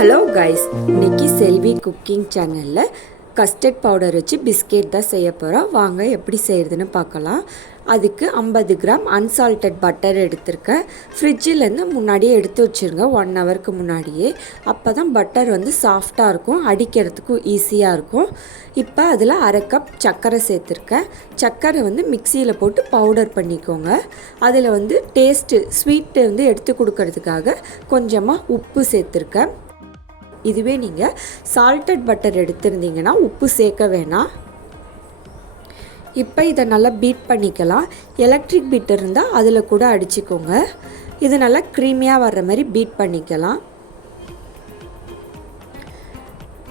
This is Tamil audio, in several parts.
ஹலோ கைஸ் இன்னைக்கு செல்வி குக்கிங் சேனலில் கஸ்டர்ட் பவுடர் வச்சு பிஸ்கெட் தான் செய்ய போகிறோம் வாங்க எப்படி செய்கிறதுன்னு பார்க்கலாம். அதுக்கு ஐம்பது கிராம் அன்சால்டட் பட்டர் எடுத்திருக்கேன். ஃப்ரிட்ஜிலேருந்து முன்னாடியே எடுத்து வச்சுருங்க ஒன் ஹவருக்கு முன்னாடியே. அப்போ தான் பட்டர் வந்து சாஃப்டாக இருக்கும் அடிக்கிறதுக்கும் ஈஸியாக இருக்கும். இப்போ அதில் அரை கப் சர்க்கரை சேர்த்துருக்கேன். சர்க்கரை வந்து மிக்சியில் போட்டு பவுடர் பண்ணிக்கோங்க. அதில் வந்து டேஸ்ட்டு ஸ்வீட்டு வந்து எடுத்து கொடுக்கறதுக்காக கொஞ்சமாக உப்பு சேர்த்துருக்கேன். இதுவே நீங்கள் சால்டட் பட்டர் எடுத்திருந்தீங்கன்னா உப்பு சேர்க்க வேணாம். இப்போ இதை நல்லா பீட் பண்ணிக்கலாம். எலக்ட்ரிக் பீட் இருந்தால் அதில் கூட அடிச்சுக்கோங்க. இது நல்லா க்ரீமியாக வர்ற மாதிரி பீட் பண்ணிக்கலாம்.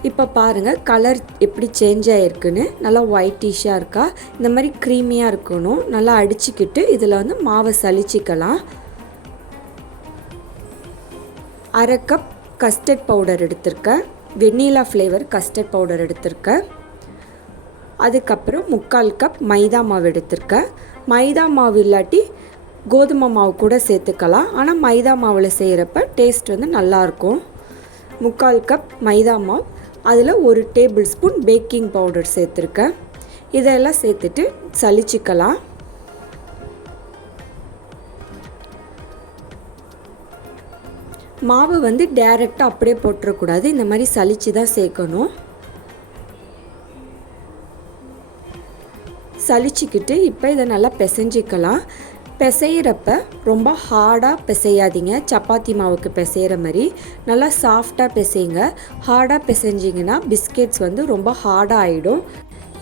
இப்போ பாருங்கள் கலர் எப்படி சேஞ்ச் ஆகிருக்குன்னு நல்லா ஒயிட்டிஷாக இருக்கா? இந்த மாதிரி க்ரீமியாக இருக்கணும். நல்லா அடிச்சுக்கிட்டு இதில் வந்து மாவை சலிச்சிக்கலாம். அரை கப் கஸ்டர்ட் பவுடர் எடுத்திருக்கேன் வெண்ணிலா ஃப்ளேவர் கஸ்டர்ட் பவுடர் எடுத்திருக்கேன் அதுக்கப்புறம் முக்கால் கப் மைதா மாவு எடுத்திருக்கேன் மைதா மாவு இல்லாட்டி கோதுமை மாவு கூட சேர்த்துக்கலாம். ஆனால் மைதா மாவில் செய்கிறப்ப டேஸ்ட் வந்து நல்லாயிருக்கும். முக்கால் கப் மைதா மாவு அதில் ஒரு டேபிள் ஸ்பூன் பேக்கிங் பவுடர் சேர்த்துருக்கேன் இதெல்லாம் சேர்த்துட்டு சளிச்சிக்கலாம். மாவு வந்து டேரெக்டாக அப்படியே போட்டுறக்கூடாது. இந்த மாதிரி சளிச்சு தான் சேர்க்கணும். சளிச்சிக்கிட்டு இப்போ இதை நல்லா பிசைஞ்சிக்கலாம். பிசையிறப்ப ரொம்ப ஹார்டாக பிசையாதீங்க. சப்பாத்தி மாவுக்கு பிசைகிற மாதிரி. நல்லா சாஃப்டாக பிசைங்க ஹார்டாக பிசைஞ்சிங்கன்னா பிஸ்கெட்ஸ் வந்து ரொம்ப ஹார்டாக ஆகிடும்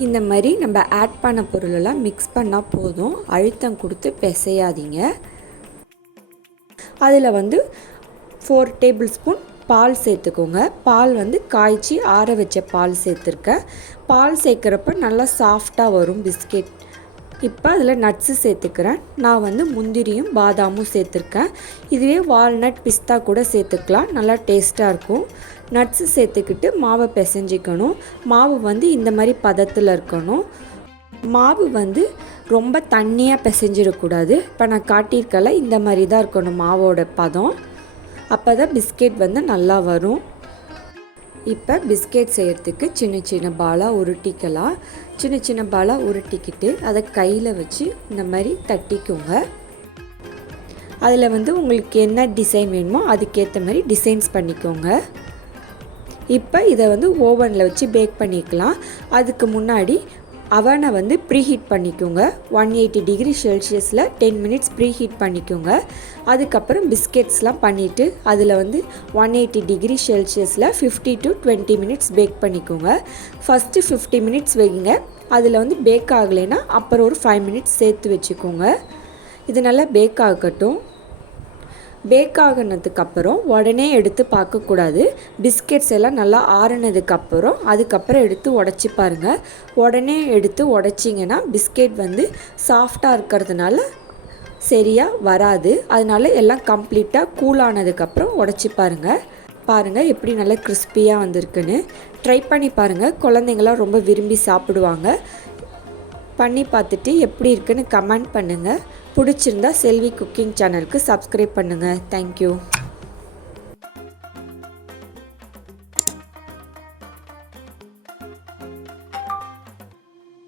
இந்த மாதிரி நம்ம ஆட் பண்ண பொருளெல்லாம் மிக்ஸ் பண்ணால் போதும். அழுத்தம் கொடுத்து பிசையாதீங்க. அதில் வந்து ஃபோர் டேபிள் ஸ்பூன் பால் சேர்த்துக்கோங்க. பால் வந்து காய்ச்சி ஆற வச்ச பால் சேர்த்துருக்கேன் பால் சேர்க்குறப்ப நல்லா சாஃப்டாக வரும் பிஸ்கெட் இப்போ அதில் நட்ஸு சேர்த்துக்கிறேன். நான் வந்து முந்திரியும் பாதாமும் சேர்த்துருக்கேன். இதுவே வால்நட் பிஸ்தா கூட சேர்த்துக்கலாம். நல்லா டேஸ்ட்டாக இருக்கும். நட்ஸு சேர்த்துக்கிட்டு மாவை பிசைஞ்சிக்கணும். மாவு வந்து இந்த மாதிரி பதத்தில் இருக்கணும். மாவு வந்து ரொம்ப தண்ணியாக பிசைஞ்சிடக்கூடாது. இப்போ நான் காட்டியிருக்கல இந்த மாதிரி தான் இருக்கணும் மாவோட பதம். அப்போ தான் பிஸ்கெட் வந்து நல்லா வரும். இப்போ பிஸ்கெட் செய்கிறதுக்கு சின்ன சின்ன பாலாக உருட்டிக்கலாம். சின்ன சின்ன பாலாக உருட்டிக்கிட்டு அதை கையில் வச்சு இந்த மாதிரி தட்டிக்கோங்க. அதில் வந்து உங்களுக்கு என்ன டிசைன் வேணுமோ அதுக்கேற்ற மாதிரி டிசைன்ஸ் பண்ணிக்கோங்க. இப்போ இதை வந்து ஓவனில் வச்சு பேக் பண்ணிக்கலாம். அதுக்கு முன்னாடி அவனை வந்து ப்ரீஹீட் பண்ணிக்கோங்க. ஒன் எயிட்டி டிகிரி செல்சியஸில் டென் மினிட்ஸ் ப்ரீஹீட் பண்ணிக்கோங்க. அதுக்கப்புறம் பிஸ்கெட்ஸ்லாம் பண்ணிவிட்டு அதில் வந்து ஒன் எயிட்டி டிகிரி செல்சியஸில் fifty to twenty minutes bake பண்ணிக்கோங்க. ஃபஸ்ட்டு ஃபிஃப்டி மினிட்ஸ் வைங்க. அதில் வந்து பேக் ஆகலைன்னா அப்புறம் ஒரு ஃபைவ் மினிட்ஸ் சேர்த்து வச்சுக்கோங்க. இது நல்லா பேக் ஆகட்டும். பேக் ஆகினதுக்கப்புறம் உடனே எடுத்து பார்க்கக்கூடாது. பிஸ்கெட்ஸ் எல்லாம் நல்லா ஆறுனதுக்கப்புறம் அதுக்கப்புறம் எடுத்து உடச்சி பாருங்கள் உடனே எடுத்து உடச்சிங்கன்னா பிஸ்கெட் வந்து சாஃப்டாக இருக்கிறதுனால சரியாக வராது. அதனால எல்லாம் கம்ப்ளீட்டாக கூல் ஆனதுக்கப்புறம் உடச்சி பாருங்கள் பாருங்கள் எப்படி நல்லா கிறிஸ்பியாக வந்திருக்குன்னு. ட்ரை பண்ணி பாருங்கள் குழந்தைங்களாம் ரொம்ப விரும்பி சாப்பிடுவாங்க. பண்ணி பார்த்துட்டு எப்படி இருக்குன்னு கமெண்ட் பண்ணுங்கள் பிடிச்சிருந்தா செல்வி குக்கிங் சேனலுக்கு சப்ஸ்கிரைப் பண்ணுங்கள் தேங்க்யூ